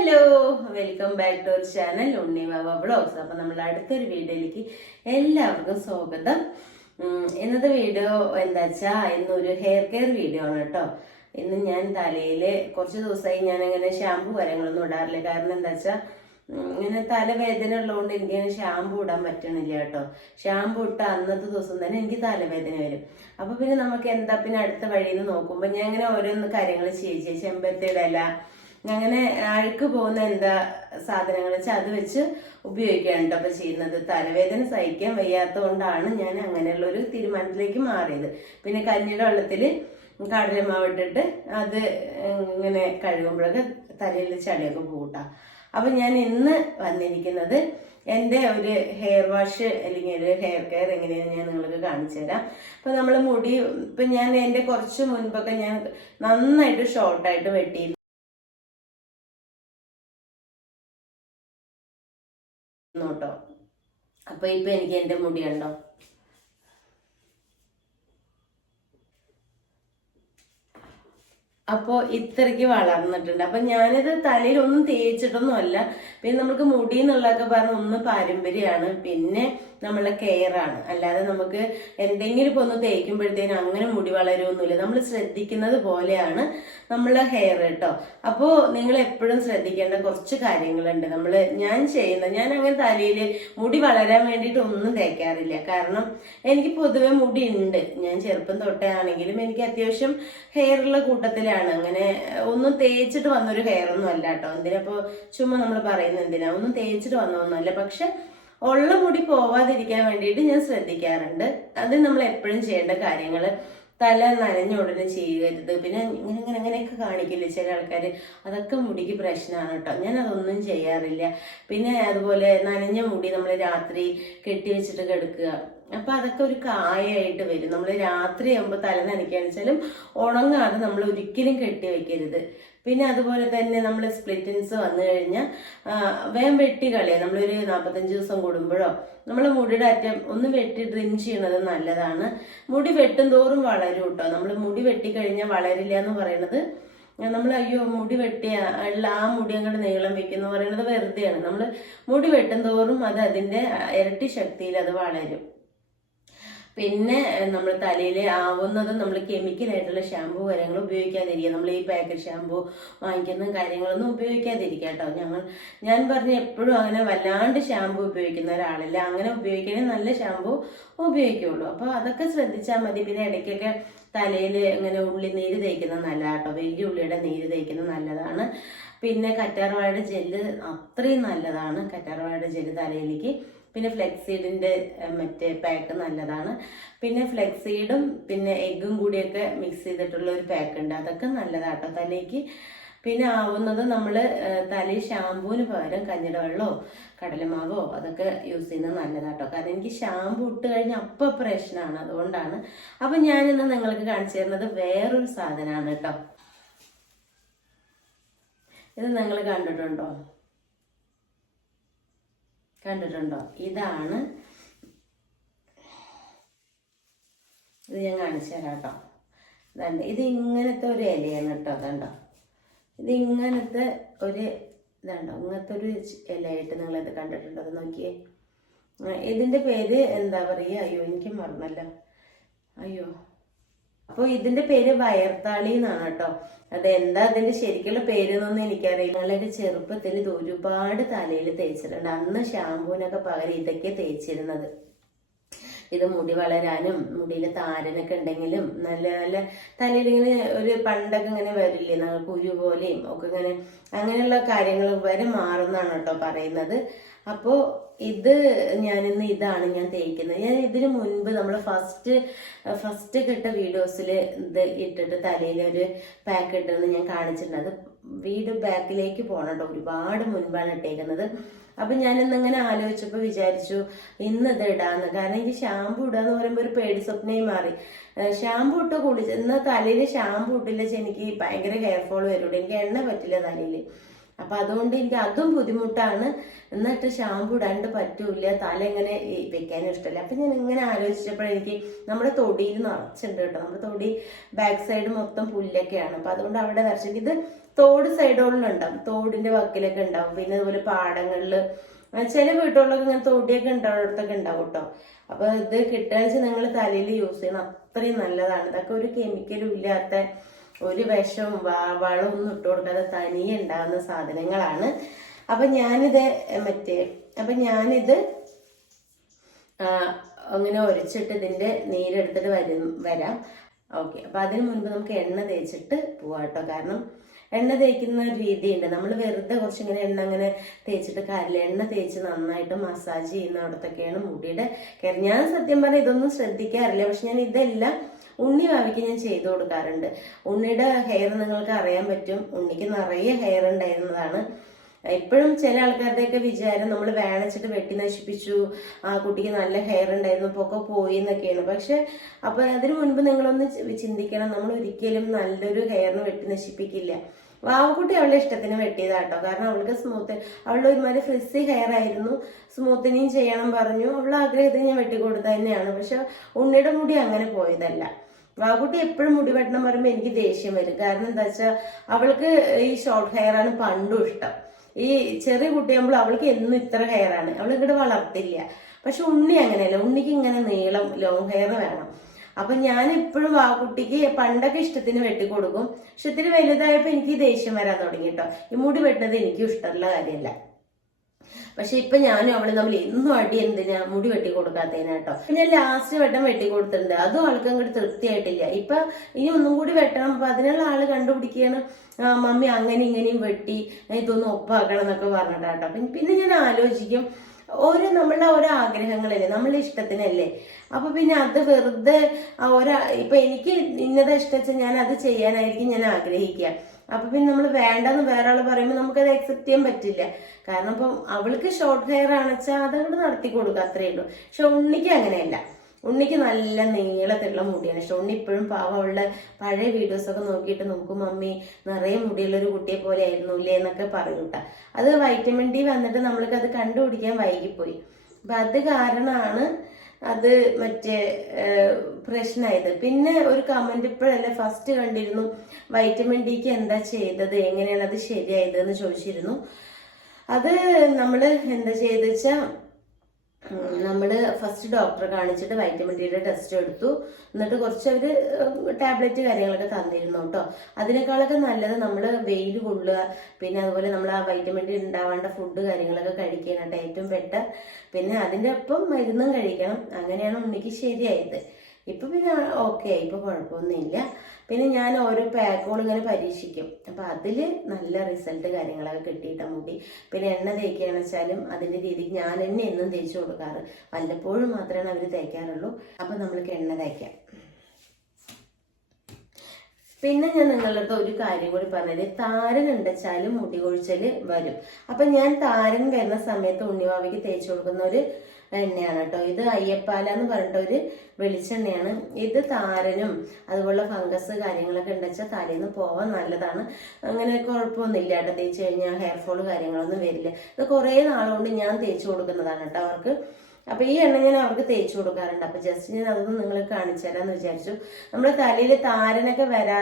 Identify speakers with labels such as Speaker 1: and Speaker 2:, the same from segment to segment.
Speaker 1: Hello welcome back to our channel Unni Baba blogs അപ്പൊ നമ്മൾ അടുത്തൊരു വീഡിയോയിലേക്ക് എല്ലാവർക്കും സ്വാഗതം. ഇന്നത്തെ വീഡിയോ എന്താ വെച്ചാ ഇന്നൊരു ഹെയർ കെയർ വീഡിയോ ആണ് കേട്ടോ. ഇന്ന് ഞാൻ തലയിൽ കുറച്ച് ദിവസമായി ഞാൻ അങ്ങനെ ഷാമ്പു കാര്യങ്ങളൊന്നും ഇടാറില്ല. കാരണം എന്താ വെച്ചാ ഇങ്ങനെ തലവേദന ഉള്ളതുകൊണ്ട് എനിക്ക് അങ്ങനെ ഷാമ്പു ഇടാൻ പറ്റണില്ല കേട്ടോ. ഷാമ്പു ഇട്ട അന്നത്തെ ദിവസം തന്നെ എനിക്ക് തലവേദന വരും. അപ്പോൾ പിന്നെ നമുക്ക് എന്താ പിന്നെ അടുത്ത വഴിയിൽ നിന്ന് നോക്കുമ്പോ ഞാൻ ഇങ്ങനെ ഓരോന്ന് കാര്യങ്ങൾ ചെയ്യിച്ച് ചെമ്പരത്തിയുടെ ഇല അങ്ങനെ അഴുക്ക് പോകുന്ന എന്താ സാധനങ്ങൾ വെച്ചാൽ അത് വെച്ച് ഉപയോഗിക്കുകയാണ് കേട്ടോ ചെയ്യുന്നത്. തലവേദന സഹിക്കാൻ വയ്യാത്ത കൊണ്ടാണ് ഞാൻ അങ്ങനെയുള്ള ഒരു തീരുമാനത്തിലേക്ക് മാറിയത്. പിന്നെ കഞ്ഞിയുടെ വെള്ളത്തിൽ കടലമാവ് ഇട്ടിട്ട് അത് ഇങ്ങനെ കഴുകുമ്പോഴൊക്കെ തലയിൽ ചളിയൊക്കെ പൂട്ടാം അപ്പൊ ഞാൻ ഇന്ന് വന്നിരിക്കുന്നത് എന്റെ ഒരു ഹെയർ വാഷ് അല്ലെങ്കിൽ ഒരു ഹെയർ കെയർ എങ്ങനെയാണ് ഞാൻ നിങ്ങൾക്ക് കാണിച്ചു തരാം. അപ്പൊ നമ്മൾ മുടി ഇപ്പൊ ഞാൻ എന്റെ കുറച്ച് മുൻപൊക്കെ ഞാൻ നന്നായിട്ട് ഷോർട്ടായിട്ട് വെട്ടി കേട്ടോ അപ്പോൾ ഇപ്പൊ എനിക്ക് എന്റെ മുടി ഉണ്ടോ അപ്പോൾ ഇത്രയ്ക്ക് വളർന്നിട്ടുണ്ട്. അപ്പം ഞാനിത് തലയിൽ ഒന്നും തേച്ചിട്ടൊന്നുമല്ല. പിന്നെ നമുക്ക് മുടി എന്നുള്ളതൊക്കെ പറഞ്ഞ ഒന്ന് പാരമ്പര്യമാണ്. പിന്നെ നമ്മളെ കെയറാണ് അല്ലാതെ നമുക്ക് എന്തെങ്കിലും ഇപ്പോൾ ഒന്ന് തേക്കുമ്പോഴത്തേനും അങ്ങനെ മുടി വളരുമൊന്നുമില്ല നമ്മൾ ശ്രദ്ധിക്കുന്നത് പോലെയാണ് നമ്മളെ ഹെയർ കേട്ടോ അപ്പോൾ നിങ്ങൾ എപ്പോഴും ശ്രദ്ധിക്കേണ്ട കുറച്ച് കാര്യങ്ങളുണ്ട്. നമ്മൾ ഞാൻ ചെയ്യുന്ന ഞാൻ അങ്ങനെ തലയിൽ മുടി വളരാൻ വേണ്ടിയിട്ട് ഒന്നും തേക്കാറില്ല. കാരണം എനിക്ക് പൊതുവെ മുടി ഉണ്ട്. ഞാൻ ചെറുപ്പം തൊട്ടേ ആണെങ്കിലും എനിക്ക് അത്യാവശ്യം ഹെയറുള്ള കൂട്ടത്തിലാണ്. അങ്ങനെ ഒന്നും തേച്ചിട്ട് വന്നൊരു ഹെയർ ഒന്നും അല്ല കേട്ടോ. എന്തിനപ്പോ ചുമ്മാ നമ്മൾ പറയുന്നത് എന്തിനാ? ഒന്നും തേച്ചിട്ട് വന്നൊന്നുമല്ല പക്ഷെ ഉള്ള മുടി പോവാതിരിക്കാൻ വേണ്ടിയിട്ട് ഞാൻ ശ്രദ്ധിക്കാറുണ്ട്. അത് നമ്മൾ എപ്പോഴും ചെയ്യേണ്ട കാര്യങ്ങൾ തല നനഞ്ഞ ഉടനെ ചെയ്യരുത് പിന്നെ ഇങ്ങനെ ഇങ്ങനെ അങ്ങനെയൊക്കെ കാണിക്കില്ലേ ചില ആൾക്കാർ അതൊക്കെ മുടിക്ക് പ്രശ്നമാണ് കേട്ടോ. ഞാൻ അതൊന്നും ചെയ്യാറില്ല. പിന്നെ അതുപോലെ നനഞ്ഞ മുടി നമ്മൾ രാത്രി കെട്ടി വെച്ചിട്ട് കിടക്കുക. അപ്പൊ അതൊക്കെ ഒരു കായായിട്ട് വരും. നമ്മൾ രാത്രി ആകുമ്പോൾ തല നനയ്ക്കാന്ന് വെച്ചാലും ഉണങ്ങാതെ നമ്മൾ ഒരിക്കലും കെട്ടി വെക്കരുത്. പിന്നെ അതുപോലെ തന്നെ നമ്മൾ സ്പ്ലിറ്റിൻസ് വന്നു കഴിഞ്ഞാൽ വേം വെട്ടി കളയുക നമ്മളൊരു നാൽപ്പത്തഞ്ച് ദിവസം കൂടുമ്പോഴോ നമ്മൾ മുടിയുടെ അറ്റം ഒന്ന് വെട്ടി ഡ്രിം ചെയ്യണത് നല്ലതാണ്. മുടി വെട്ടും തോറും വളരും കേട്ടോ നമ്മൾ മുടി വെട്ടി വെട്ടിക്കഴിഞ്ഞാൽ വളരില്ല എന്ന് പറയുന്നത് നമ്മൾ അയ്യോ മുടി വെട്ടിയ ആ മുടി അങ്ങോട്ട് നീളം വെക്കുന്ന പറയുന്നത് വെറുതെയാണ്. നമ്മൾ മുടി വെട്ടും തോറും അത് അതിന്റെ ഇരട്ടി ശക്തിയിൽ അത് വളരും. പിന്നെ നമ്മൾ തലയിൽ ആവുന്നത് നമ്മൾ കെമിക്കൽ കെമിക്കലായിട്ടുള്ള ഷാമ്പു കാര്യങ്ങൾ ഉപയോഗിക്കാതിരിക്കുക. നമ്മൾ ഈ പാക്കറ്റ് ഷാമ്പു വാങ്ങിക്കുന്ന കാര്യങ്ങളൊന്നും ഉപയോഗിക്കാതിരിക്കുക കേട്ടോ. ഞങ്ങൾ ഞാൻ പറഞ്ഞ എപ്പോഴും അങ്ങനെ വല്ലാണ്ട് ഷാമ്പു ഉപയോഗിക്കുന്ന ഒരാളല്ല. അങ്ങനെ ഉപയോഗിക്കണേ നല്ല ഷാമ്പു ഉപയോഗിക്കുള്ളൂ. അപ്പോൾ അതൊക്കെ ശ്രദ്ധിച്ചാൽ മതി. പിന്നെ ഇടയ്ക്കൊക്കെ തലയിൽ ഇങ്ങനെ ഉള്ളി നീര് തേക്കുന്നത് നല്ലതാണ് കേട്ടോ. വലിയ ഉള്ളിയുടെ നീര് തേക്കുന്നത് നല്ലതാണ്. പിന്നെ കറ്റാർവാഴയുടെ ജെല്ല് അത്രയും നല്ലതാണ്. കറ്റാർവാഴയുടെ ജെല്ല് തലയിലേക്ക്. പിന്നെ ഫ്ലെക്സീഡിന്റെ മറ്റേ പാക്ക് നല്ലതാണ്. പിന്നെ ഫ്ലെക്സീഡും പിന്നെ എഗ്ഗും കൂടിയൊക്കെ മിക്സ് ചെയ്തിട്ടുള്ള ഒരു പാക്ക് ഉണ്ട്. അതൊക്കെ നല്ലതാട്ടോ തലേക്ക് പിന്നെ ആവുന്നത് നമ്മൾ തലയിൽ ഷാമ്പൂവിന് പകരം കഞ്ഞിട വെള്ളമോ കടലമാവോ അതൊക്കെ യൂസ് ചെയ്യുന്നത് നല്ലതാട്ടോ. കാരണം എനിക്ക് ഷാമ്പു ഇട്ട് കഴിഞ്ഞാൽ അപ്പം പ്രശ്നമാണ് അതുകൊണ്ടാണ്. അപ്പം ഞാനിന്ന് നിങ്ങൾക്ക് കാണിച്ചു തരുന്നത് വേറൊരു സാധനമാണ് കേട്ടോ. ഇത് നിങ്ങൾ കണ്ടിട്ടുണ്ടോ? കണ്ടിട്ടുണ്ടോ? ഇതാണ്. ഇത് ഞാൻ കാണിച്ചു തരാം കേട്ടോ. ഇതുണ്ട്. ഇത് ഇങ്ങനത്തെ ഒരു ഇലയാണ് കേട്ടോ അതുണ്ടോ ഇത് ഇങ്ങനത്തെ ഒരു ഇതുണ്ടോ. ഇങ്ങനത്തെ ഒരു ഇലയായിട്ട് നിങ്ങളിത് കണ്ടിട്ടുണ്ടോ? അത് നോക്കിയേ. ഇതിന്റെ പേര് എന്താ പറയുക? അയ്യോ എനിക്ക് മറന്നല്ലോ. അയ്യോ. അപ്പോൾ ഇതിന്റെ പേര് വയർത്താളി എന്നാണ് കേട്ടോ. അത് എന്താ അതിന്റെ ശരിക്കുള്ള പേര് പേരെന്നൊന്നും എനിക്കറിയില്ല. ഞങ്ങളൊക്കെ ചെറുപ്പത്തിൽ ഇത് ഒരുപാട് തലയിൽ തേച്ചിട്ടുണ്ട്. അന്ന് ഷാമ്പൂവിനൊക്കെ പകരം ഇതൊക്കെ തേച്ചിരുന്നത്. ഇത് മുടി വളരാനും മുടിയിൽ താരനൊക്കെ ഉണ്ടെങ്കിലും നല്ല നല്ല തലയിൽ ഇങ്ങനെ ഒരു പണ്ടൊക്കെ ഇങ്ങനെ വരില്ലേ കുരു പോലെയും ഒക്കെ ഇങ്ങനെ അങ്ങനെയുള്ള കാര്യങ്ങൾ വരെ മാറുന്നതാണ് കേട്ടോ പറയുന്നത്. അപ്പോൾ ഇത് ഞാനിന്ന് ഇതാണ് ഞാൻ തേക്കുന്നത്. ഞാൻ ഇതിനു മുൻപ് നമ്മൾ ഫസ്റ്റ് ഫസ്റ്റ് കിട്ട വീഡിയോസിൽ ഇത് ഇട്ടിട്ട് തലയിൽ ഒരു പാക്ക് ഇട്ടെന്ന് ഞാൻ കാണിച്ചിട്ടുണ്ട്. അത് വീട് ബാക്കിലേക്ക് പോകണം കേട്ടോ. ഒരുപാട് മുൻപാണ് ഇട്ടേക്കുന്നത്. അപ്പൊ ഞാൻ ഇന്നിങ്ങനെ ആലോചിച്ചപ്പോൾ വിചാരിച്ചു ഇന്ന് ഇത് ഇടാന്ന്. കാരണം എനിക്ക് ഷാമ്പു ഇടാന്ന് പറയുമ്പോൾ ഒരു പേടി സ്വപ്നയും മാറി. ഷാമ്പു ഇട്ട് കുളിച്ച് എന്നാൽ തലയിൽ ഷാമ്പു ഇട്ടില്ല എനിക്ക് ഭയങ്കര ഹെയർ ഫോൾ വരും എനിക്ക് എണ്ണ പറ്റില്ല തലയിൽ അപ്പൊ അതുകൊണ്ട് എനിക്ക് അതും ബുദ്ധിമുട്ടാണ്. എന്നിട്ട് ഷാമ്പു ഇടാണ്ട് പറ്റൂല തല ഇങ്ങനെ വെക്കാനും ഇഷ്ടമല്ല അപ്പൊ ഞാൻ ഇങ്ങനെ ആലോചിച്ചപ്പോഴെനിക്ക് നമ്മുടെ തൊടിയിൽ നിറച്ചുണ്ട് കേട്ടോ. നമ്മുടെ തൊടി ബാക്ക് സൈഡ് മൊത്തം പുല്ലൊക്കെയാണ്. അപ്പൊ അതുകൊണ്ട് അവിടെ നിറച്ചെങ്കിൽ ഇത് തോട് സൈഡുകളിലുണ്ടാവും. തോടിന്റെ വക്കിലൊക്കെ ഉണ്ടാവും. പിന്നെ അതുപോലെ പാടങ്ങളിൽ ചില വീട്ടുകളിലൊക്കെ ഇങ്ങനെ തോട്ടിയൊക്കെ ഉണ്ടാവുന്നിടത്തൊക്കെ ഉണ്ടാവും കേട്ടോ അപ്പൊ ഇത് കിട്ടുകയെന്ന് വെച്ചാൽ നിങ്ങൾ തലയിൽ യൂസ് ചെയ്യണം. അത്രയും നല്ലതാണ്. ഇതൊക്കെ ഒരു കെമിക്കലും ഇല്ലാത്ത ഒരു വിഷവും ഒന്നും ഇട്ട് കൊടുക്കാതെ തനിയെ ഉണ്ടാകുന്ന സാധനങ്ങളാണ്. അപ്പൊ ഞാനിത് മറ്റേ അപ്പൊ ഞാനിത് അങ്ങനെ ഒരച്ചിട്ട് ഇതിന്റെ നീരെടുത്തിട്ട് വരും വരാം. ഓക്കെ. അപ്പൊ അതിന് മുൻപ് നമുക്ക് എണ്ണ തേച്ചിട്ട് പോവാട്ടോ. കാരണം എണ്ണ തേക്കുന്ന ഒരു രീതിയുണ്ട്. നമ്മൾ വെറുതെ കുറച്ചിങ്ങനെ എണ്ണ അങ്ങനെ തേച്ചിട്ട് കാര്യമില്ല. എണ്ണ തേച്ച് നന്നായിട്ട് മസാജ് ചെയ്യുന്ന അവിടത്തൊക്കെയാണ് മുടിയുടെ കെയർ ഞാൻ സത്യം പറഞ്ഞാൽ ഇതൊന്നും ശ്രദ്ധിക്കാറില്ല. പക്ഷെ ഞാൻ ഇതെല്ലാം ഉണ്ണി വാവിക്ക് ഞാൻ ചെയ്തു കൊടുക്കാറുണ്ട്. ഉണ്ണിയുടെ ഹെയർ നിങ്ങൾക്ക് അറിയാൻ പറ്റും. ഉണ്ണിക്ക് നിറയെ ഹെയർ ഉണ്ടായിരുന്നതാണ്. ഇപ്പോഴും ചില ആൾക്കാരുടെയൊക്കെ വിചാരം നമ്മൾ വേണച്ചിട്ട് വെട്ടി നശിപ്പിച്ചു ആ കുട്ടിക്ക് നല്ല ഹെയർ ഉണ്ടായിരുന്നു ഇപ്പൊ ഒക്കെ പോയി എന്നൊക്കെയാണ്. പക്ഷെ അപ്പൊ അതിനു മുൻപ് നിങ്ങളൊന്ന് ചിന്തിക്കണം. നമ്മൾ ഒരിക്കലും നല്ലൊരു ഹെയറിന് വെട്ടി നശിപ്പിക്കില്ല. വാവക്കുട്ടി അവളുടെ ഇഷ്ടത്തിന് വെട്ടിയതാട്ടോ. കാരണം അവൾക്ക് സ്മൂത്ത് അവളുടെ ഒരുമാതിരി ഫ്രിസി ഹെയർ ആയിരുന്നു. സ്മൂത്തനിങ് ചെയ്യണം പറഞ്ഞു. അവളുടെ ആഗ്രഹത്തിന് ഞാൻ വെട്ടിക്കൊടുത്ത തന്നെയാണ്. പക്ഷെ ഉണ്ണിയുടെ മുടി അങ്ങനെ പോയതല്ല. വാക്കുട്ടി എപ്പോഴും മുടി വെട്ടണം പറയുമ്പോൾ എനിക്ക് ദേഷ്യം വരും. കാരണം എന്താ വെച്ചാൽ അവൾക്ക് ഈ ഷോർട്ട് ഹെയർ ആണ് പണ്ടും ഇഷ്ടം. ഈ ചെറിയ കുട്ടിയാകുമ്പോൾ അവൾക്ക് എന്നും ഇത്ര ഹെയർ ആണ്. അവൾ ഇങ്ങോട്ട് വളർത്തില്ല. പക്ഷെ ഉണ്ണി അങ്ങനെയല്ല. ഉണ്ണിക്ക് ഇങ്ങനെ നീളം ലോങ് ഹെയർ വേണം. അപ്പൊ ഞാൻ എപ്പോഴും ആ കുട്ടിക്ക് പണ്ടൊക്കെ ഇഷ്ടത്തിന് വെട്ടിക്കൊടുക്കും പക്ഷെ ഇത്തിരി വലുതായപ്പോ എനിക്ക് ദേഷ്യം വരാൻ തുടങ്ങി കേട്ടോ ഈ മുടി വെട്ടുന്നത് എനിക്കും ഇഷ്ടമുള്ള കാര്യമല്ല. പക്ഷെ ഇപ്പൊ ഞാനും അവൾ തമ്മിൽ എന്നും അടി എന്തിനാ മുടി വെട്ടി കൊടുക്കാത്തതിനാട്ടോ പിന്നെ ലാസ്റ്റ് വെട്ടം വെട്ടി കൊടുത്തിട്ടുണ്ട്. അതും ആൾക്ക് അങ്ങോട്ട് തൃപ്തിയായിട്ടില്ല. ഇപ്പൊ ഇനി ഒന്നും കൂടി വെട്ടണം. അപ്പൊ അതിനുള്ള ആൾ കണ്ടുപിടിക്കുകയാണ്. മമ്മി അങ്ങനെ ഇങ്ങനെയും വെട്ടി ഇതൊന്നും ഒപ്പാക്കണം എന്നൊക്കെ പറഞ്ഞിട്ടാട്ടോ. പിന്നെ ഞാൻ ആലോചിക്കും ഓരോ നമ്മളുടെ ഓരോ ആഗ്രഹങ്ങളല്ലേ നമ്മളുടെ ഇഷ്ടത്തിനല്ലേ. അപ്പൊ പിന്നെ അത് വെറുതെ ഓരോ ഇപ്പൊ എനിക്ക് ഇന്നതാ ഇഷ്ടം ഞാൻ അത് ചെയ്യാനായിരിക്കും ഞാൻ ആഗ്രഹിക്കുക അപ്പൊ പിന്നെ നമ്മൾ വേണ്ടെന്ന് വേറെ ആൾ പറയുമ്പോൾ നമുക്കത് അക്സെപ്റ്റ് ചെയ്യാൻ പറ്റില്ല. കാരണം ഇപ്പം അവൾക്ക് ഷോർട്ട് ഹെയർ ആണെച്ചാൽ അതങ്ങോട്ട് നടത്തി കൊടുക്കുക അത്രയേ ഉള്ളൂ. പക്ഷെ ഉണ്ണിക്ക് അങ്ങനെയല്ല. ഉണ്ണിക്ക് നല്ല നീളത്തിലുള്ള മുടിയാണ് പക്ഷെ ഉണ്ണി ഇപ്പോഴും പാവം അവളുടെ പഴയ വീഡിയോസ് ഒക്കെ നോക്കിയിട്ട് നമുക്ക് മമ്മി നിറയെ മുടിയുള്ള ഒരു കുട്ടിയെ പോലെ ആയിരുന്നു ഇല്ലേ എന്നൊക്കെ പറയൂട്ട അത് വൈറ്റമിൻ ഡി വന്നിട്ട് നമ്മൾക്ക് അത് കണ്ടുപിടിക്കാൻ വൈകിപ്പോയി. അപ്പൊ അത് കാരണമാണ് അത് മറ്റേ പ്രശ്നമായത് പിന്നെ ഒരു കമന്റ് ഇപ്പോഴല്ല ഫസ്റ്റ് കണ്ടിരുന്നു വൈറ്റമിൻ ഡിക്ക് എന്താ ചെയ്തത്? എങ്ങനെയാണ് അത് ശരിയായത്? എന്ന് ചോദിച്ചിരുന്നു. അത് നമ്മൾ എന്താ ചെയ്തെന്ന് വെച്ചാൽ നമ്മൾ ഫസ്റ്റ് ഡോക്ടറെ കാണിച്ചിട്ട് വൈറ്റമിൻ ഡിയുടെ ടെസ്റ്റ് എടുത്തു. എന്നിട്ട് കുറച്ച് അവർ ടാബ്ലറ്റ് കാര്യങ്ങളൊക്കെ തന്നിരുന്നു കേട്ടോ. അതിനേക്കാളൊക്കെ നല്ലത് നമ്മൾ വെയിൽ കൊള്ളുക. പിന്നെ അതുപോലെ നമ്മൾ ആ വൈറ്റമിൻ ഡി ഉണ്ടാവേണ്ട ഫുഡ് കാര്യങ്ങളൊക്കെ കഴിക്കാനായിട്ട് ഏറ്റവും ബെറ്റർ പിന്നെ അതിന്റെ ഒപ്പം മരുന്നും കഴിക്കണം. അങ്ങനെയാണ് ഉണ്ണിക്ക് ശരിയായത്. ഇപ്പം പിന്നെ ഓക്കെ ഇപ്പം കുഴപ്പമൊന്നുമില്ല. പിന്നെ ഞാൻ ഓരോ പാക്കുകൾ ഇങ്ങനെ പരീക്ഷിക്കും. അപ്പൊ അതിൽ നല്ല റിസൾട്ട് കാര്യങ്ങളൊക്കെ കിട്ടിയിട്ട മുടി. പിന്നെ എണ്ണ തേക്കുകയാണെന്ന് വെച്ചാലും അതിന്റെ രീതിക്ക് ഞാൻ തന്നെ എന്നും തേച്ചു കൊടുക്കാറ്. വല്ലപ്പോഴും മാത്രമേ അവർ തേക്കാറുള്ളൂ. അപ്പൊ നമ്മൾക്ക് എണ്ണ തേക്കാം. പിന്നെ ഞാൻ നിങ്ങളുടെ അടുത്ത് ഒരു കാര്യം കൂടി പറഞ്ഞത്. താരൻ ഉണ്ടച്ചാലും മുടി കൊഴിച്ചൽ വരും. അപ്പൊ ഞാൻ താരൻ വരുന്ന സമയത്ത് ഉണ്ണിവാവിക്ക് തേച്ചു കൊടുക്കുന്ന ഒരു എണ്ണയാണ് കേട്ടോ. ഇത് അയ്യപ്പാല എന്ന് പറഞ്ഞിട്ട് ഒരു വെളിച്ചെണ്ണയാണ്. ഇത് താരനും അതുപോലെ ഫംഗസ് കാര്യങ്ങളൊക്കെ ഉണ്ടെച്ചാൽ തലേന്ന് പോവാൻ നല്ലതാണ്. അങ്ങനെ കുഴപ്പമൊന്നുമില്ല കേട്ടോ. തേച്ച് കഴിഞ്ഞാൽ ഹെയർ ഫോൾ കാര്യങ്ങളൊന്നും വരില്ല. ഇത് കുറേ നാളുകൊണ്ട് ഞാൻ തേച്ച് കൊടുക്കുന്നതാണ് കേട്ടോ അവർക്ക്. അപ്പൊ ഈ എണ്ണ ഞാൻ അവർക്ക് തേച്ച് കൊടുക്കാറുണ്ട്. അപ്പൊ ജസ്റ്റ് ഞാൻ അതൊന്ന് നിങ്ങൾ കാണിച്ചു തരാന്ന് വിചാരിച്ചു. നമ്മുടെ തലയിൽ താരനൊക്കെ വരാ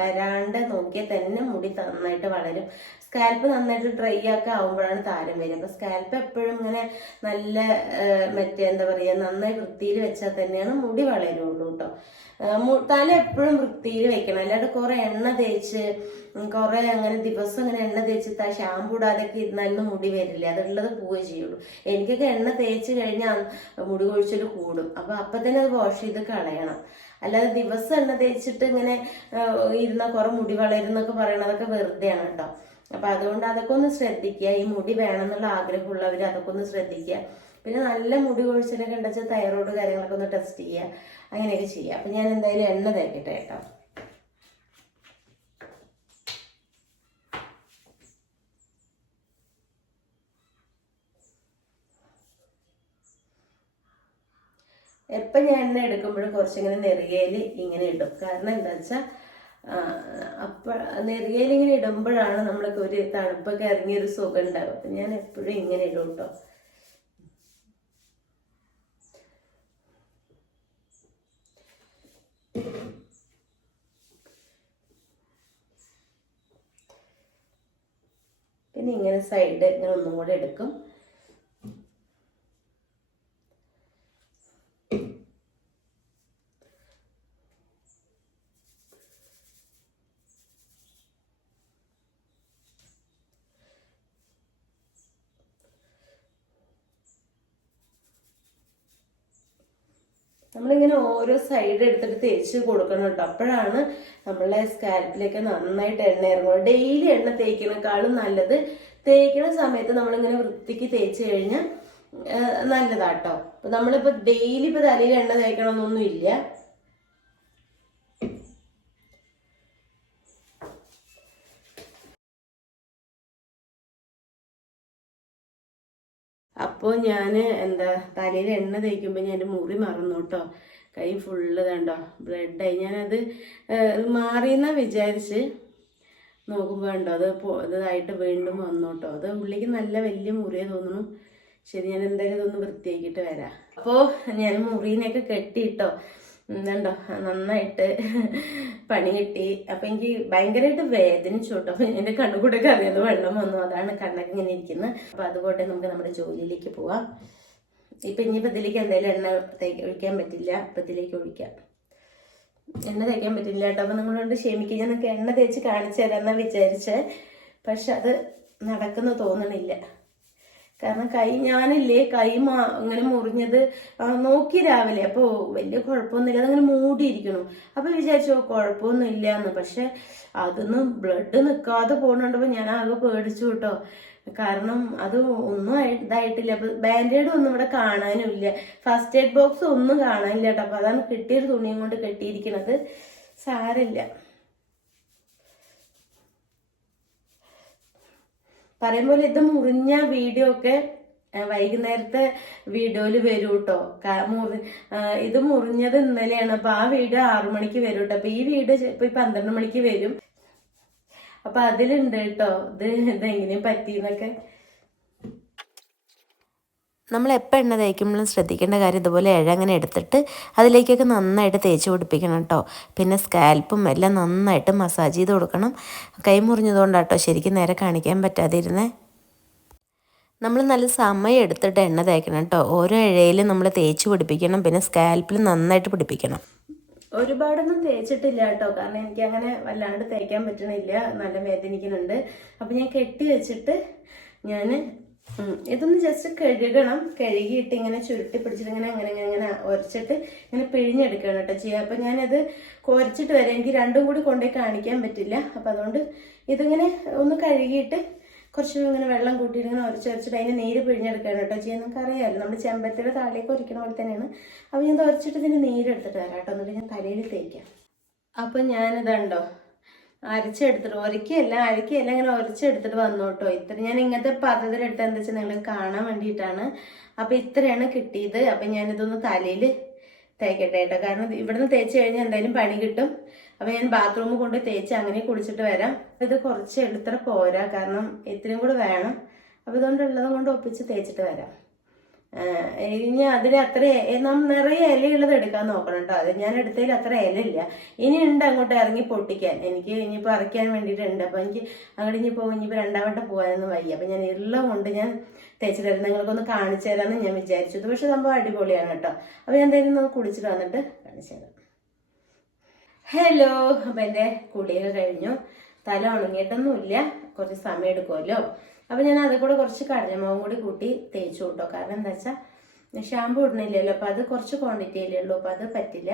Speaker 1: വരാണ്ട് നോക്കിയാൽ തന്നെ മുടി നന്നായിട്ട് വളരും. സ്കാൽപ്പ് നന്നായിട്ട് ഡ്രൈ ഒക്കെ ആവുമ്പോഴാണ് താരം വരിക. അപ്പൊ സ്കാൽപ്പ് എപ്പോഴും ഇങ്ങനെ നല്ല മറ്റേ എന്താ പറയാ നന്നായി വൃത്തിയിൽ വെച്ചാൽ തന്നെയാണ് മുടി വളരുള്ളൂ കേട്ടോ തല എപ്പോഴും വൃത്തിയിൽ വെക്കണം. അല്ലാണ്ട് കുറെ എണ്ണ തേച്ച് കുറെ അങ്ങനെ ദിവസം അങ്ങനെ എണ്ണ തേച്ച് ഷാമ്പു ഇടാതൊക്കെ ഇരുന്നാലും മുടി വരില്ല? അതുള്ളത് പോവുകയേ ചെയ്യുള്ളൂ. എനിക്കൊക്കെ എണ്ണ തേച്ച് കഴിഞ്ഞാൽ മുടി കൊഴിച്ചിൽ കൂടും. അപ്പൊ അപ്പൊ തന്നെ അത് വാഷ് ചെയ്ത് കളയണം. അല്ലാതെ ദിവസം എണ്ണ തേച്ചിട്ട് ഇങ്ങനെ ഇരുന്ന കുറെ മുടി വളരുന്നൊക്കെ പറയണതൊക്കെ വെറുതെയാണ് കേട്ടോ. അപ്പൊ അതുകൊണ്ട് അതൊക്കെ ഒന്ന് ശ്രദ്ധിക്കുക. ഈ മുടി വേണമെന്നുള്ള ആഗ്രഹമുള്ളവർ അതൊക്കെ ഒന്ന് ശ്രദ്ധിക്കുക. പിന്നെ നല്ല മുടി കൊഴിച്ചിലൊക്കെ ഉണ്ടെച്ചാൽ തൈറോയ്ഡ് കാര്യങ്ങളൊക്കെ ഒന്ന് ടെസ്റ്റ് ചെയ്യുക. അങ്ങനെയൊക്കെ ചെയ്യുക. അപ്പൊ ഞാൻ എന്തായാലും എണ്ണ തേക്കട്ടെ കേട്ടോ. എപ്പം ഞാൻ എണ്ണ എടുക്കുമ്പോഴും കുറച്ചിങ്ങനെ നെറികയിൽ ഇങ്ങനെ ഇടും. കാരണം എന്താ വെച്ചാൽ അപ്പ നെറികയിൽ ഇങ്ങനെ ഇടുമ്പോഴാണ് നമ്മൾക്ക് ഒരു തണുപ്പൊക്കെ ഇറങ്ങിയ ഒരു സുഖം ഉണ്ടാവും അപ്പം ഞാൻ എപ്പോഴും ഇങ്ങനെ ഇടും കേട്ടോ പിന്നെ ഇങ്ങനെ സൈഡ് ഇങ്ങനെ ഒന്നും കൂടെ എടുക്കും. നമ്മളിങ്ങനെ ഓരോ സൈഡ് എടുത്തിട്ട് തേച്ച് കൊടുക്കണം കേട്ടോ. അപ്പോഴാണ് നമ്മളെ സ്കാൽപ്പിലേക്ക് നന്നായിട്ട് എണ്ണ ഇറങ്ങുന്നത് ഡെയിലി എണ്ണ തേക്കുന്നേക്കാളും നല്ലത് തേക്കുന്ന സമയത്ത് നമ്മളിങ്ങനെ വൃത്തിക്ക് തേച്ച് കഴിഞ്ഞാൽ നല്ലതാട്ടോ. അപ്പൊ നമ്മളിപ്പോ ഡെയിലി ഇപ്പൊ തലയിൽ എണ്ണ തേക്കണമെന്നൊന്നും ഇല്ല അപ്പോൾ ഞാൻ എന്താ തലയിൽ എണ്ണ തേക്കുമ്പോൾ ഞാൻ എന്റെ മുറി മറന്നു കേട്ടോ. കൈ ഫുള്ള് കണ്ടോ ബ്ലഡായി ഞാനത് മാറിയെന്ന വിചാരിച്ച് നോക്കുമ്പോൾ കണ്ടോ അത് ഇതായിട്ട് വീണ്ടും വന്നു കേട്ടോ. അത് ഉള്ളിക്ക് നല്ല വലിയ മുറിയെ തോന്നുന്നു. ശരി ഞാൻ എന്തായാലും ഇതൊന്ന് വൃത്തിയാക്കിയിട്ട് വരാം. അപ്പോൾ ഞാൻ മുറിനെയൊക്കെ കെട്ടിയിട്ടോ എന്താണ്ടോ നന്നായിട്ട് പണി കിട്ടി. അപ്പം എനിക്ക് ഭയങ്കരമായിട്ട് വേദനിച്ചു കേട്ടോ എന്റെ കണ്ണുകൂടെ കറിയത് വെള്ളം വന്നു. അതാണ് കണ്ണൊക്കെ ഇങ്ങനെ ഇരിക്കുന്നത് അപ്പം അതുകൊണ്ട് നമുക്ക് നമ്മുടെ ജോലിയിലേക്ക് പോവാം. ഇപ്പം ഇനിയിപ്പോൾ ഇതിലേക്ക് എന്തായാലും എണ്ണ ഒഴിക്കാൻ പറ്റില്ല. അപ്പം ഇതിലേക്ക് ഒഴിക്കാം. എണ്ണ തേക്കാൻ പറ്റില്ല കേട്ടോ. അപ്പം നിങ്ങളോട് ക്ഷമിക്കുക ഞാനൊക്കെ എണ്ണ തേച്ച് കാണിച്ചു തരാമെന്നാണ് വിചാരിച്ചേ. പക്ഷെ അത് നടക്കുന്നു തോന്നണില്ല. കാരണം കൈ ഞാനില്ലേ കൈ മാ ഇങ്ങനെ മുറിഞ്ഞത് നോക്കി രാവിലെ. അപ്പോൾ വലിയ കുഴപ്പമൊന്നുമില്ല. അതങ്ങനെ മൂടിയിരിക്കണു അപ്പോൾ വിചാരിച്ചു കുഴപ്പമൊന്നും കുഴപ്പമൊന്നുമില്ല എന്ന് പക്ഷെ അതൊന്നും ബ്ലഡ് നിൽക്കാതെ പോകണുണ്ടപ്പോൾ ഞാൻ ആകെ പേടിച്ചു കേട്ടോ. കാരണം അത് ഒന്നും ഇതായിട്ടില്ല. അപ്പൊ ബാൻഡേഡ് ഒന്നും ഇവിടെ കാണാനും ഇല്ല. ഫസ്റ്റ് എയ്ഡ് ബോക്സ് ഒന്നും കാണാനില്ല കേട്ടോ. അപ്പൊ അതാണ് കിട്ടിയൊരു തുണിയും കൊണ്ട് കെട്ടിയിരിക്കുന്നത് സാരമില്ല. പറയും പോലെ ഇത് മുറിഞ്ഞ വീഡിയോ ഒക്കെ വൈകുന്നേരത്തെ വീഡിയോയിൽ വരൂ കേട്ടോ മുറി ഇത് മുറിഞ്ഞത് ഇന്നലെയാണ്. അപ്പൊ ആ വീഡിയോ ആറു മണിക്ക് വരും കേട്ടോ അപ്പൊ ഈ വീഡിയോ ഇപ്പൊ ഈ പന്ത്രണ്ട് മണിക്ക് വരും. അപ്പൊ അതിലുണ്ട് കേട്ടോ ഇത് ഇതെങ്ങനെയും പറ്റിന്നൊക്കെ
Speaker 2: നമ്മൾ എപ്പോൾ എണ്ണ തേക്കുമ്പോഴും ശ്രദ്ധിക്കേണ്ട കാര്യം ഇതുപോലെ ഇഴ അങ്ങനെ എടുത്തിട്ട് അതിലേക്കൊക്കെ നന്നായിട്ട് തേച്ച് പിടിപ്പിക്കണം കേട്ടോ. പിന്നെ സ്കാൽപ്പും എല്ലാം നന്നായിട്ട് മസാജ് ചെയ്ത് കൊടുക്കണം. കൈ മുറിഞ്ഞതുകൊണ്ടാട്ടോ ശരിക്കും നേരെ കാണിക്കാൻ പറ്റാതിരുന്നേ. നമ്മൾ നല്ല സമയം എടുത്തിട്ട് എണ്ണ തേക്കണം കേട്ടോ. ഓരോ ഇഴയിലും നമ്മൾ തേച്ച് പിടിപ്പിക്കണം. പിന്നെ സ്കാൽപ്പിൽ നന്നായിട്ട് പിടിപ്പിക്കണം.
Speaker 1: ഒരുപാടൊന്നും തേച്ചിട്ടില്ല കേട്ടോ. കാരണം എനിക്ക് അങ്ങനെ വല്ലാണ്ട് തേക്കാൻ പറ്റണില്ല. നല്ല വേദനിക്കുന്നുണ്ട്. അപ്പം ഞാൻ കെട്ടി വെച്ചിട്ട് ഞാൻ ഇതൊന്ന് ജസ്റ്റ് കഴുകണം. കഴുകിയിട്ട് ഇങ്ങനെ ചുരുട്ടി പിടിച്ചിട്ട് ഇങ്ങനെ അങ്ങനെ ഇങ്ങനെ ഉരച്ചിട്ട് ഇങ്ങനെ പിഴിഞ്ഞെടുക്കണം കേട്ടോ ചെയ്യുക അപ്പൊ ഞാനത് കുരച്ചിട്ട് വരാം. എനിക്ക് രണ്ടും കൂടി കൊണ്ടുപോയി കാണിക്കാൻ പറ്റില്ല. അപ്പൊ അതുകൊണ്ട് ഇതിങ്ങനെ ഒന്ന് കഴുകിയിട്ട് കുറച്ച് ഇങ്ങനെ വെള്ളം കൂട്ടിയിട്ട് ഇങ്ങനെ ഉരച്ച് ഉരച്ചിട്ട് അതിന് നീര് പിഴിഞ്ഞെടുക്കണം കേട്ടോ ചെയ്യാൻ നമുക്ക് അറിയാമല്ലോ നമ്മൾ ചെമ്പത്തിയുടെ താളിയൊക്കെ ഒരിക്കണ പോലെ തന്നെയാണ്. അപ്പോൾ ഞാൻ ഉരച്ചിട്ട് ഇതിന് നീര് എടുത്തിട്ട് വരാം കേട്ടോ. എന്നിട്ട് ഞാൻ തലയിൽ തേക്കാം. അപ്പം ഞാനിതുണ്ടോ അരച്ചെടുത്തിട്ട് ഒരക്കയല്ല അരക്കയല്ല ഇങ്ങനെ ഒരച്ചെടുത്തിട്ട് വന്നു കേട്ടോ ഇത്ര ഞാൻ ഇങ്ങനത്തെ എടുത്തത് എന്താ വെച്ചാൽ നിങ്ങൾ കാണാൻ വേണ്ടിയിട്ടാണ്. അപ്പം ഇത്രയാണ് കിട്ടിയത്. അപ്പം ഞാനിതൊന്ന് തലയിൽ തേക്കട്ടെ കേട്ടോ. കാരണം ഇവിടുന്ന് തേച്ച് കഴിഞ്ഞാൽ എന്തായാലും പണി കിട്ടും. അപ്പം ഞാൻ ബാത്റൂമിൽ കൊണ്ട് തേച്ച് അങ്ങനെ കുടിച്ചിട്ട് വരാം. ഇത് കുറച്ച് എടുത്ത പോരാ. കാരണം ഇത്രയും കൂടെ വേണം. അപ്പം ഇതുകൊണ്ട് ഉള്ളതും കൊണ്ട് ഒപ്പിച്ച് തേച്ചിട്ട് വരാം. ഇനി അതിൽ അത്ര നാം നിറയെ ഇലയുള്ളത് എടുക്കാൻ നോക്കണം കേട്ടോ അത് ഞാൻ എടുത്തതിൽ അത്ര ഇലയില്ല. ഇനി ഉണ്ട് അങ്ങോട്ട് ഇറങ്ങി പൊട്ടിക്കാൻ. എനിക്ക് ഇനിയിപ്പോൾ അരയ്ക്കാൻ വേണ്ടിയിട്ടുണ്ട്. അപ്പോൾ എനിക്ക് അങ്ങോട്ട് ഇനിയിപ്പോൾ രണ്ടാം വട്ടം പോകാനൊന്നും വയ്യ. അപ്പം ഞാൻ എല്ലാം കൊണ്ട് ഞാൻ തേച്ചിട്ടായിരുന്നു നിങ്ങൾക്കൊന്ന് കാണിച്ചു തരാമെന്ന് ഞാൻ വിചാരിച്ചത് പക്ഷെ സംഭവം അടിപൊളിയാണ് കേട്ടോ അപ്പോൾ ഞാൻ എന്തായാലും ഒന്ന് കുടിച്ചിട്ട് വന്നിട്ട് കാണിച്ചു ഹലോ അപ്പം എന്റെ കുളിയൊക്കെ കഴിഞ്ഞു. തല ഉണങ്ങിയിട്ടൊന്നുമില്ല. കുറച്ച് സമയം എടുക്കുമല്ലോ. അപ്പം ഞാൻ അതിൽ കൂടെ കുറച്ച് കടലമാവും കൂടി കൂട്ടി തേച്ചു കൂട്ടോ. കാരണം എന്താ വെച്ചാൽ ഷാമ്പു ഇടണില്ലല്ലോ അപ്പം അത് കുറച്ച് ക്വാണ്ടിറ്റിയിലേ ഉള്ളൂ അപ്പം അത് പറ്റില്ല.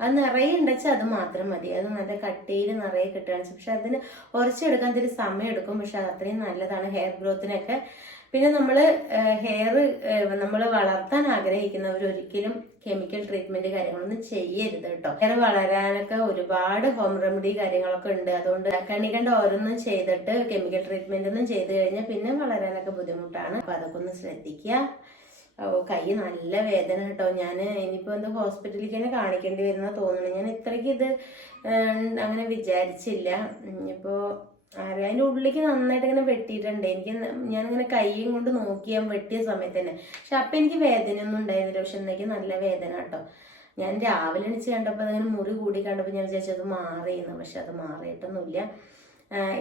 Speaker 1: അത് നിറയെ ഉണ്ടെച്ചാൽ അത് മാത്രം മതി. അത് നല്ല കട്ടിയിൽ നിറയെ കിട്ടുകയാണ്. പക്ഷെ അതിന് ഉറച്ചെടുക്കാൻ ഇത്തിരി സമയം എടുക്കും. പക്ഷെ അത് അത്രയും നല്ലതാണ് ഹെയർ ഗ്രോത്തിനൊക്കെ പിന്നെ നമ്മൾ ഹെയർ നമ്മൾ വളർത്താൻ ആഗ്രഹിക്കുന്നവർ ഒരിക്കലും കെമിക്കൽ ട്രീറ്റ്മെന്റ് കാര്യങ്ങളൊന്നും ചെയ്യരുത് കേട്ടോ. ഹെയർ വളരാനൊക്കെ ഒരുപാട് ഹോം റെമഡി കാര്യങ്ങളൊക്കെ ഉണ്ട്. അതുകൊണ്ട് കണി കണ്ട ഓരോന്നും ചെയ്തിട്ട് കെമിക്കൽ ട്രീറ്റ്മെന്റ് ഒന്നും ചെയ്ത് കഴിഞ്ഞാൽ പിന്നെ വളരാനൊക്കെ ബുദ്ധിമുട്ടാണ്. അപ്പൊ അതൊക്കെ ഒന്ന് ശ്രദ്ധിക്കുക ഓ കൈ നല്ല വേദന കേട്ടോ. ഞാൻ ഇനിയിപ്പോൾ എന്താ ഹോസ്പിറ്റലിലേക്ക് തന്നെ കാണിക്കേണ്ടി വരുന്ന തോന്നുന്നു ഞാൻ ഇത്രയ്ക്ക് ഇത് അങ്ങനെ വിചാരിച്ചില്ല. ഇപ്പോൾ അറിയാം അതിന്റെ ഉള്ളിലേക്ക് നന്നായിട്ട് ഇങ്ങനെ വെട്ടിയിട്ടുണ്ട്. എനിക്ക് ഞാനിങ്ങനെ കൈയും കൊണ്ട് നോക്കി ഞാൻ വെട്ടിയ സമയത്ത് തന്നെ. പക്ഷെ അപ്പം എനിക്ക് വേദനയൊന്നും ഉണ്ടായിരുന്നില്ല. പക്ഷെ എന്തെങ്കിലും നല്ല വേദന കേട്ടോ. ഞാൻ രാവിലെ എണിച്ച് കണ്ടപ്പോൾ അതിങ്ങനെ മുറി കൂടി കണ്ടപ്പോൾ ഞാൻ വിചാരിച്ചു അത് മാറിയെന്ന്. പക്ഷെ അത് മാറിയിട്ടൊന്നുമില്ല.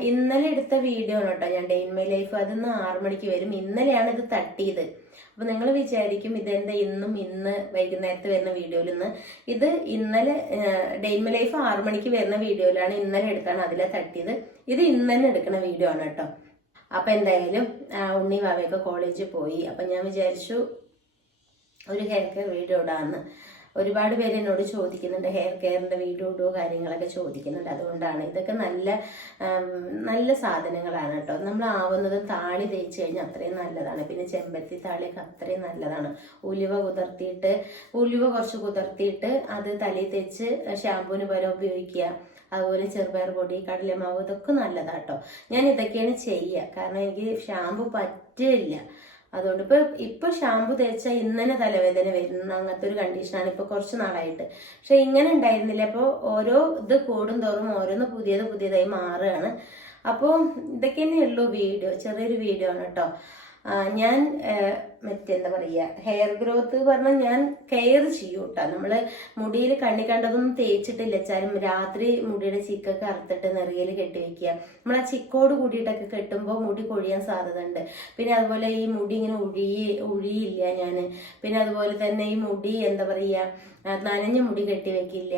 Speaker 1: ഇന്നലെ എടുത്ത വീഡിയോ ആണ് കേട്ടോ ഞാൻ ഡേ ഇൻ മൈ ലൈഫ് അതിന്ന് ആറു മണിക്ക് വരും. ഇന്നലെയാണ് ഇത് തട്ടിയത്. അപ്പൊ നിങ്ങൾ വിചാരിക്കും ഇതെന്താ ഇന്നും ഇന്ന് വൈകുന്നേരത്ത് വരുന്ന വീഡിയോയിൽ നിന്ന് ഇത് ഇന്നലെ ഡേ ഇൻ മൈ ലൈഫ് ആറു മണിക്ക് വരുന്ന വീഡിയോയിലാണ് ഇന്നലെ എടുത്താണ് അതിലെ തട്ടിയത്. ഇത് ഇന്നലെ എടുക്കുന്ന വീഡിയോ ആണ് കേട്ടോ. അപ്പൊ എന്തായാലും ഉണ്ണി വാവയൊക്കെ കോളേജിൽ പോയി. അപ്പൊ ഞാൻ വിചാരിച്ചു ഒരു ഹെയർ കെയർ വീഡിയോ ഇടാന്ന്. ഒരുപാട് പേര് എന്നോട് ചോദിക്കുന്നുണ്ട് ഹെയർ കെയറിന്റെ വീഡിയോ ഇടുവോ കാര്യങ്ങളൊക്കെ ചോദിക്കുന്നുണ്ട്. അതുകൊണ്ടാണ് ഇതൊക്കെ നല്ല നല്ല സാധനങ്ങളാണ് കേട്ടോ. നമ്മൾ ആവുന്നതും താളി തേച്ച് കഴിഞ്ഞാൽ അത്രയും നല്ലതാണ്. പിന്നെ ചെമ്പത്തി താളിയൊക്കെ അത്രയും നല്ലതാണ്. ഉലുവ കുതിർത്തിയിട്ട് ഉലുവ കുറച്ച് കുതിർത്തിയിട്ട് അത് തലയിൽ തേച്ച് ഷാമ്പൂവിന് പകരം ഉപയോഗിക്കുക. അതുപോലെ ചെറുപയർ പൊടി കടലമാവ് ഇതൊക്കെ നല്ലതാട്ടോ ഞാൻ ഇതൊക്കെയാണ് ചെയ്യുക. കാരണം എനിക്ക് ഷാമ്പു പറ്റില്ല. അതുകൊണ്ട് ഇപ്പൊ ഇപ്പൊ ഷാമ്പു തേച്ചാൽ ഇന്നലെ തലവേദന വരുന്ന അങ്ങനത്തെ ഒരു കണ്ടീഷനാണ് ഇപ്പൊ കുറച്ച് നാളായിട്ട്. പക്ഷെ ഇങ്ങനെ ഉണ്ടായിരുന്നില്ല. അപ്പോൾ ഓരോ ഇത് കൂടും തോറും ഓരോന്ന് പുതിയത് പുതിയതായി മാറുകയാണ്. അപ്പോൾ ഇതൊക്കെ തന്നെയുള്ളൂ വീഡിയോ ചെറിയൊരു വീഡിയോ ആണ് കേട്ടോ ഞാൻ മറ്റെന്താ പറയുക ഹെയർ ഗ്രോത്ത് പറഞ്ഞാൽ ഞാൻ കെയർ ചെയ്യും കേട്ടോ നമ്മൾ മുടിയിൽ കണ്ണി കണ്ടതൊന്നും തേച്ചിട്ടില്ല. വെച്ചാലും രാത്രി മുടിയുടെ ചിക്കൊക്കെ അറുത്തിട്ട് നിറയിൽ കെട്ടി വെക്കുക. നമ്മൾ ആ ചിക്കോട് കൂടിയിട്ടൊക്കെ കെട്ടുമ്പോൾ മുടി കൊഴിയാൻ സാധ്യത ഉണ്ട് പിന്നെ അതുപോലെ ഈ മുടി ഇങ്ങനെ ഒഴിയി ഒഴിയില്ല ഞാൻ പിന്നെ അതുപോലെ തന്നെ ഈ മുടി എന്താ പറയുക നനഞ്ഞ മുടി കെട്ടി വെക്കില്ല.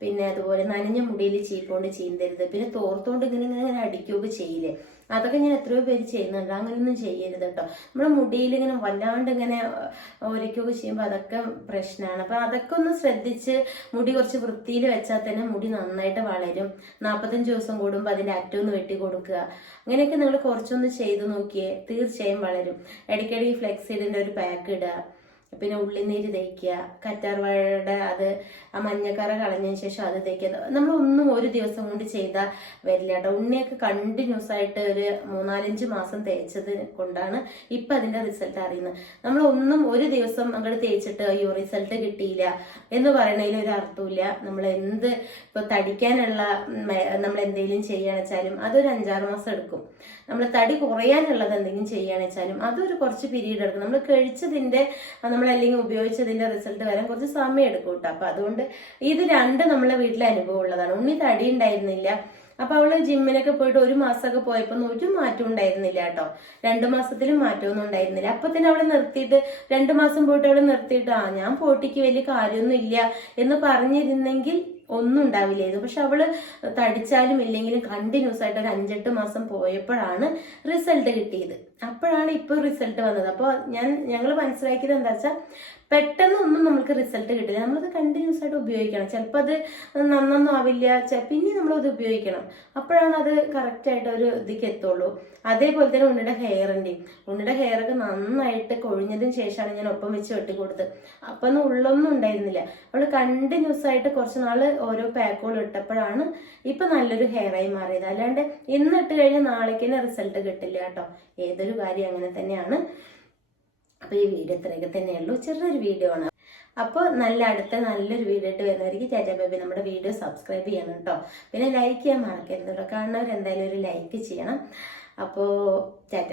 Speaker 1: പിന്നെ അതുപോലെ നനഞ്ഞ മുടിയിൽ ചീപ്പോണ്ട് ചീന്തരുത്. പിന്നെ തോർത്തോണ്ട് ഇങ്ങനെ ഇങ്ങനെ അടിക്കുകയൊക്കെ ചെയ്യില്ലേ. അതൊക്കെ ഞാൻ എത്രയോ പേര് ചെയ്യുന്നുണ്ട്. അങ്ങനെയൊന്നും ചെയ്യരുത് കേട്ടോ നമ്മുടെ മുടിയിൽ ഇങ്ങനെ വല്ലാണ്ട് ഇങ്ങനെ ഒരിക്കുകയൊക്കെ ചെയ്യുമ്പോൾ അതൊക്കെ പ്രശ്നമാണ് അപ്പൊ അതൊക്കെ ഒന്ന് ശ്രദ്ധിച്ച് മുടി കുറച്ച് വൃത്തിയിൽ വെച്ചാൽ തന്നെ മുടി നന്നായിട്ട് വളരും. നാൽപ്പത്തഞ്ച് ദിവസം കൂടുമ്പോൾ അതിന്റെ അറ്റൊന്ന് വെട്ടി കൊടുക്കുക. അങ്ങനെയൊക്കെ നിങ്ങൾ കുറച്ചൊന്ന് ചെയ്ത് നോക്കിയേ തീർച്ചയായും വളരും. ഇടയ്ക്കിടയ്ക്ക് ഫ്ലെക്സിഡിന്റെ ഒരു പാക്ക് ഇടുക. പിന്നെ ഉള്ളിനീര് തേക്കുക കറ്റാർവാഴയുടെ അത് ആ മഞ്ഞക്കറ കളഞ്ഞതിന് ശേഷം അത് തേക്കുക. നമ്മളൊന്നും ഒരു ദിവസം കൊണ്ട് ചെയ്താൽ വരില്ല കേട്ടോ. ഉണ്ണിയൊക്കെ കണ്ടിന്യൂസ് ആയിട്ട് ഒരു മൂന്നാലഞ്ച് മാസം തേച്ചത് കൊണ്ടാണ് ഇപ്പം അതിന്റെ റിസൾട്ട് അറിയുന്നത്. നമ്മൾ ഒന്നും ഒരു ദിവസം അങ്ങോട്ട് തേച്ചിട്ട് അയ്യോ റിസൾട്ട് കിട്ടിയില്ല എന്ന് പറയണതിൽ ഒരു അർത്ഥമില്ല നമ്മൾ എന്ത് ഇപ്പോൾ തടിക്കാനുള്ള നമ്മൾ എന്തെങ്കിലും ചെയ്യുകയാണെന്ന് വെച്ചാലും അതൊരു അഞ്ചാറ് മാസം എടുക്കും. നമ്മൾ തടി കുറയാനുള്ളത് എന്തെങ്കിലും ചെയ്യുകയാണെന്ന് വെച്ചാലും അതൊരു കുറച്ച് പീരീഡ് എടുക്കും. നമ്മൾ കഴിച്ചതിന്റെ നമ്മൾ അല്ലെങ്കിൽ ഉപയോഗിച്ചതിന്റെ റിസൾട്ട് വരാൻ കുറച്ച് സമയം എടുക്കും കേട്ടോ അപ്പം അതുകൊണ്ട് ഇത് രണ്ട് നമ്മളെ വീട്ടിലെ അനുഭവം ഉള്ളതാണ്. ഉണ്ണി തടി ഉണ്ടായിരുന്നില്ല. അപ്പൊ അവൾ ജിമ്മിനൊക്കെ പോയിട്ട് ഒരു മാസമൊക്കെ പോയപ്പോ ഒരു മാറ്റം ഉണ്ടായിരുന്നില്ല കേട്ടോ രണ്ടു മാസത്തിലും മാറ്റമൊന്നും ഉണ്ടായിരുന്നില്ല. അപ്പൊ തന്നെ അവൾ നിർത്തിയിട്ട് രണ്ടു മാസം പോയിട്ട് അവൾ നിർത്തിയിട്ട് ആ ഞാൻ പോട്ടിക്ക് വലിയ കാര്യമൊന്നും ഇല്ല എന്ന് പറഞ്ഞിരുന്നെങ്കിൽ ഒന്നും ഉണ്ടാവില്ലായിരുന്നു. പക്ഷെ അവൾ തടിച്ചാലും ഇല്ലെങ്കിലും കണ്ടിന്യൂസ് ആയിട്ട് ഒരു അഞ്ചെട്ട് മാസം പോയപ്പോഴാണ് റിസൾട്ട് കിട്ടിയത്. അപ്പോഴാണ് ഇപ്പോൾ റിസൾട്ട് വന്നത്. അപ്പോൾ ഞാൻ ഞങ്ങൾ മനസ്സിലാക്കിയത് എന്താ വെച്ചാൽ പെട്ടെന്ന് ഒന്നും നമുക്ക് റിസൾട്ട് കിട്ടില്ല. നമ്മളത് കണ്ടിന്യൂസ് ആയിട്ട് ഉപയോഗിക്കണം. ചിലപ്പോൾ അത് നന്നൊന്നും ആവില്ല പിന്നെ നമ്മളത് ഉപയോഗിക്കണം. അപ്പോഴാണ് അത് കറക്റ്റായിട്ട് ഒരു ഇതിക്ക് എത്തുള്ളൂ. അതേപോലെ തന്നെ ഉണ്ണിയുടെ ഹെയറിന്റെയും ഉണ്ണിയുടെ ഹെയറൊക്കെ നന്നായിട്ട് കൊഴിഞ്ഞതിന് ശേഷമാണ് ഞാൻ ഒപ്പം വെച്ച് വെട്ടി കൊടുത്തത്. അപ്പം ഒന്നും ഉള്ളൊന്നും ഉണ്ടായിരുന്നില്ല. അവൾ കണ്ടിന്യൂസ് ആയിട്ട് കുറച്ച് നാൾ ഓരോ പാക്കുകൾ ഇട്ടപ്പോഴാണ് ഇപ്പം നല്ലൊരു ഹെയറായി മാറിയത്. അല്ലാണ്ട് ഇന്ന് ഇട്ട് കഴിഞ്ഞാൽ നാളേക്ക് തന്നെ റിസൾട്ട് കിട്ടില്ല കേട്ടോ. ഏതൊരു കാര്യം അങ്ങനെ തന്നെയാണ്. അപ്പോൾ ഈ വീഡിയോ ഇത്രയൊക്കെ തന്നെയുള്ളൂ. ചെറിയൊരു വീഡിയോ ആണ്. അപ്പോൾ നല്ല അടുത്ത നല്ലൊരു വീഡിയോ ഇട്ട് വരുന്നവർക്ക് ചേച്ചാ ബേബി നമ്മുടെ വീഡിയോ സബ്സ്ക്രൈബ് ചെയ്യണം കേട്ടോ പിന്നെ ലൈക്ക് ചെയ്യാൻ മറക്കരുത് കാണുന്നവർ എന്തായാലും ഒരു ലൈക്ക് ചെയ്യണം. അപ്പോൾ ചേട്ട